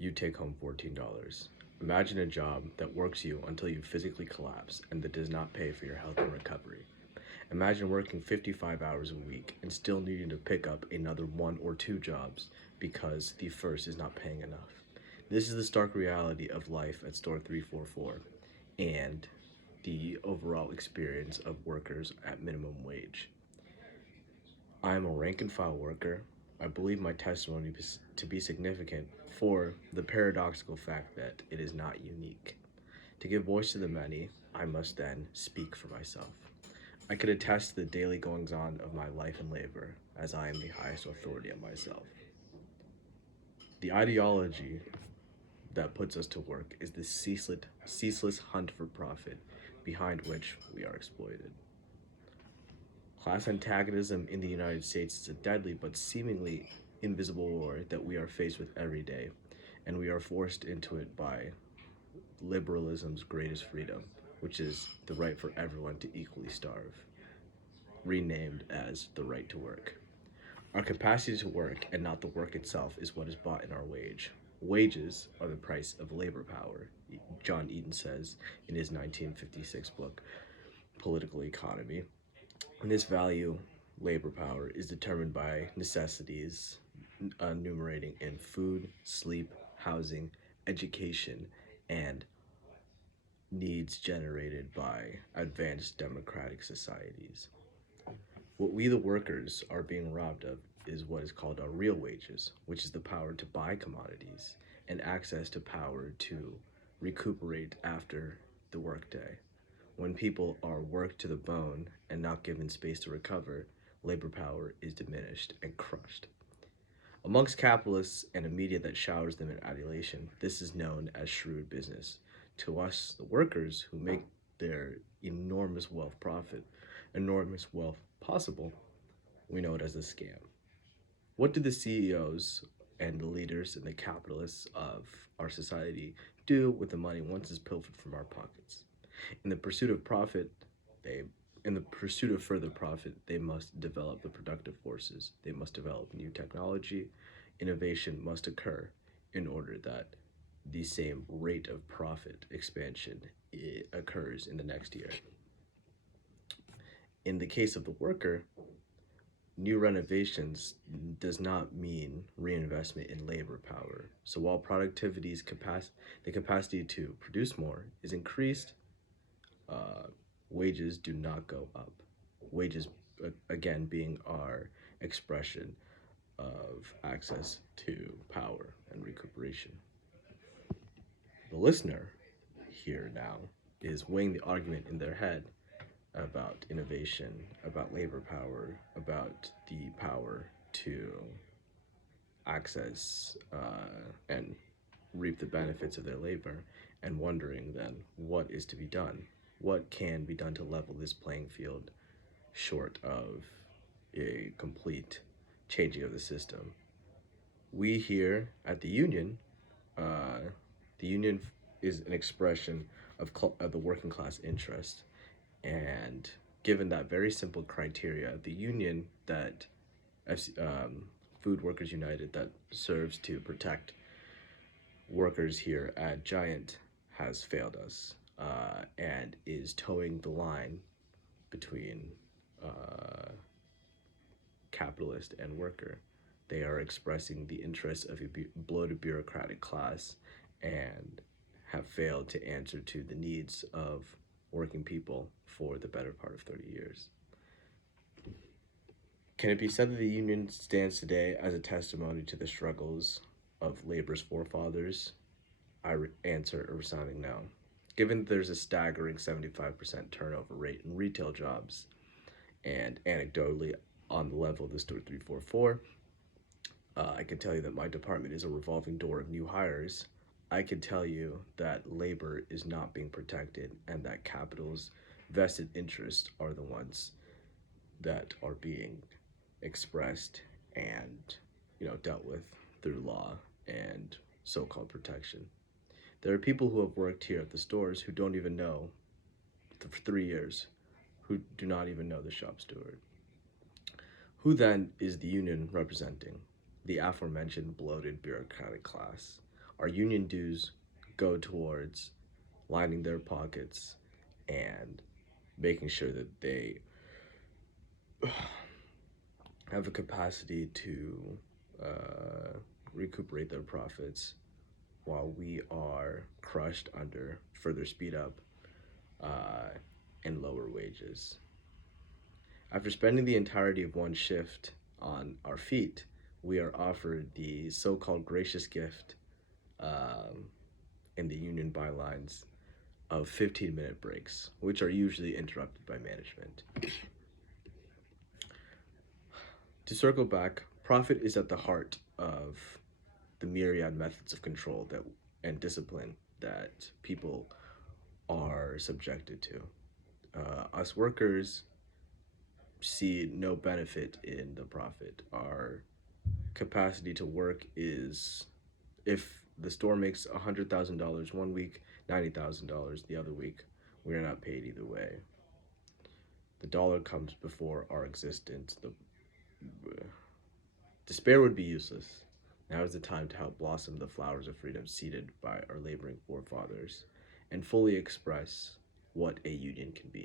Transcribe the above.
You take home $14. Imagine a job that works you until you physically collapse and that does not pay for your health and recovery. Imagine working 55 hours a week and still needing to pick up another one or two jobs because the first is not paying enough. This is the stark reality of life at Store 344 and the overall experience of workers at minimum wage. I am a rank and file worker. I believe my testimony to be significant for the paradoxical fact that it is not unique. To give voice to the many, I must then speak for myself. I could attest to the daily goings on of my life and labor, as I am the highest authority on myself. The ideology that puts us to work is the ceaseless hunt for profit, behind which we are exploited. Class antagonism in the United States is a deadly but seemingly invisible war that we are faced with every day, and we are forced into it by liberalism's greatest freedom, which is the right for everyone to equally starve, renamed as the right to work. Our capacity to work and not the work itself is what is bought in our wage. Wages are the price of labor power, John Eaton says in his 1956 book, Political Economy. And this value, labor power, is determined by necessities enumerating in food, sleep, housing, education, and needs generated by advanced democratic societies. What we, the workers, are being robbed of is what is called our real wages, which is the power to buy commodities and access to power to recuperate after the workday. When people are worked to the bone and not given space to recover, labor power is diminished and crushed. Amongst capitalists and a media that showers them in adulation, this is known as shrewd business. To us, the workers who make their enormous wealth possible, we know it as a scam. What do the CEOs and the leaders and the capitalists of our society do with the money once it's pilfered from our pockets? In the pursuit of profit, they in the pursuit of further profit, they must develop the productive forces. They must develop new technology. Innovation must occur in order that the same rate of profit expansion occurs in the next year. In the case of the worker, new renovations does not mean reinvestment in labor power. So while productivity's the capacity to produce more is increased, uh, wages do not go up. Wages, again, being our expression of access to power and recuperation. The listener here now is weighing the argument in their head about innovation, about labor power, about the power to access and reap the benefits of their labor, and wondering then what is to be done. What can be done to level this playing field short of a complete changing of the system? We here at uh, the union is an expression of the working class interest. And given that very simple criteria, the union that Food Workers United, that serves to protect workers here at Giant, has failed us and is towing the line between uh, capitalist and worker. They are expressing the interests of a bloated bureaucratic class and have failed to answer to the needs of working people for the better part of 30 years. Can it be said that the union stands today as a testimony to the struggles of labor's forefathers? Answer a resounding no. Given that there's a staggering 75% turnover rate in retail jobs, and anecdotally on the level of the Store 344, I can tell you that my department is a revolving door of new hires. I can tell you that labor is not being protected and that capital's vested interests are the ones that are being expressed and dealt with through law and so-called protection. There are people who have worked here at the stores who don't even know for 3 years, who do not even know the shop steward. Who then is the union representing? The aforementioned bloated bureaucratic class. Our union dues go towards lining their pockets and making sure that they have a capacity to uh, recuperate their profits while we are crushed under further speed up uh, and lower wages. After spending the entirety of one shift on our feet, we are offered the so called gracious gift um, in the union bylines of 15-minute breaks, which are usually interrupted by management. To circle back, profit is at the heart of the myriad methods of control that and discipline that people are subjected to. Us workers see no benefit in the profit. Our capacity to work is, if the store makes $100,000 one week, $90,000 the other week, we are not paid either way. The dollar comes before our existence. The despair would be useless. Now is the time to help blossom the flowers of freedom seeded by our laboring forefathers and fully express what a union can be.